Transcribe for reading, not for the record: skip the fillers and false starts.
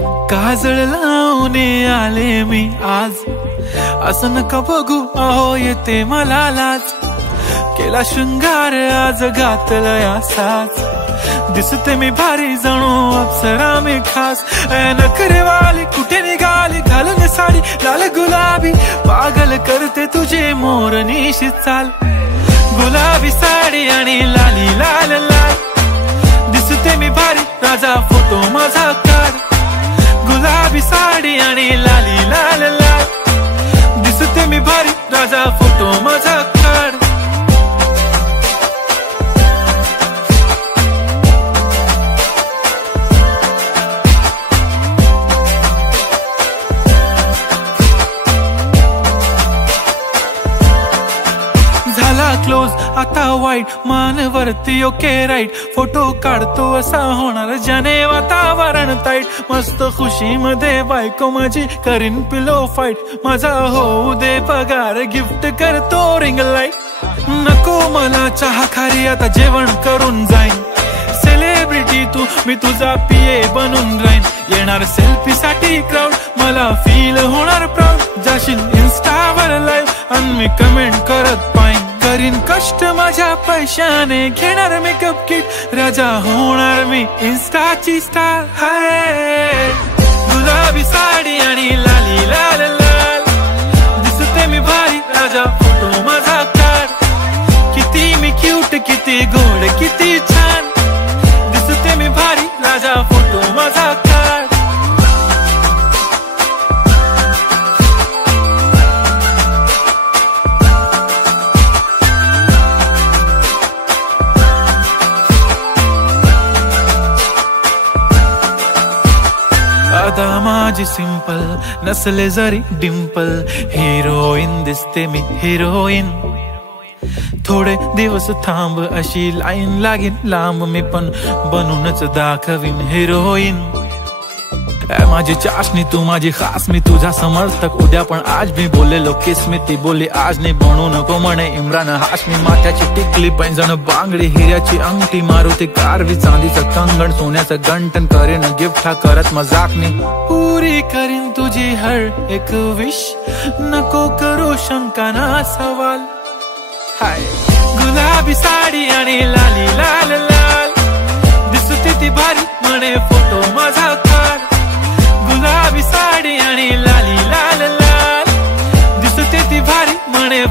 काजळ लावून आले मी आज, असं नका बघू अहो येते मला लाज. केला शृंगार आज घातलाय असाच, दिसते मी भारी जणू अप्सरा मी खास. नखरेवाली कुठे निघाली घालून साडी लाल गुलाबी, पागल करते तुझे मोरनीशी चाल. गुलाबी साडी आणि लाली लाल लाल, दिसते मी भारी राजा फोटो माझा काढ. गुलाबी साडी आणि लाली लाल लाल, दिसते मी भारी राजा फोटो माझा काढ. झाला क्लोज आता वाईट, मानवरती ओके राईट. फोटो काढतो असा होणार ज्याने वातावरण ताईट. मस्त खुशी मध्ये बायको माझी करीन पिलो फाईट. माझा होऊ दे पगार गिफ्ट करतो रिंग लाईट. नको मला चहा खारी आता जेवण करून जाईन. सेलिब्रिटी तू मी तुझा पिये बनून राहीन. येणार सेल्फी साठी क्राऊड मला फील होणार प्राऊड. जाशील इन्स्टावर लाईव्ह आणि मी कमेंट करत पाईन. करीन कष्ट माझ्या पैशाने घेणार मेकअप किट. राजा होणार मी इन्स्टाची स्टार. हाय गुलाबी साडी आणि लाली लाल लाल, दिसते मी भारी राजा फोटो माझा काढ. किती मी क्यूट किती गोड किती छान, दिसते मी भारी राजा फोटो माझा काढ. आता माझी सिंपल नसले जरी डिंपल, हिरोईन दिसते मी हिरोईन. थोडे दिवस थांब अशी लाईन लागेल लांब, मी पण बनूनच दाखवीन हिरोईन. माझी चाशनी तू माझी खास, मी तुझा समर्थक उद्या पण आज. मी बोललेलो किस मी ती बोली आज नाही. बनू नको म्हणे इम्रान हाशमी. माथ्याची टिकली पैंजण बांगडी, हिऱ्याची अंगठी, मारुती कारवी, चांदीचं कंगण, सोन्याचं गंटन. करीन गिफ्ट हा करत मजाकनी. पुरी करीन तुझी हर एक विश, नको करू शंका ना सवाल. हाय गुलाबी साडी आणि लाली लाल लाल, दिसते ती भारी म्हणे फोटो माझा काढ. गुलाबी साडी आणि लाली लाल लाल, दिसते ती भारी म्हणे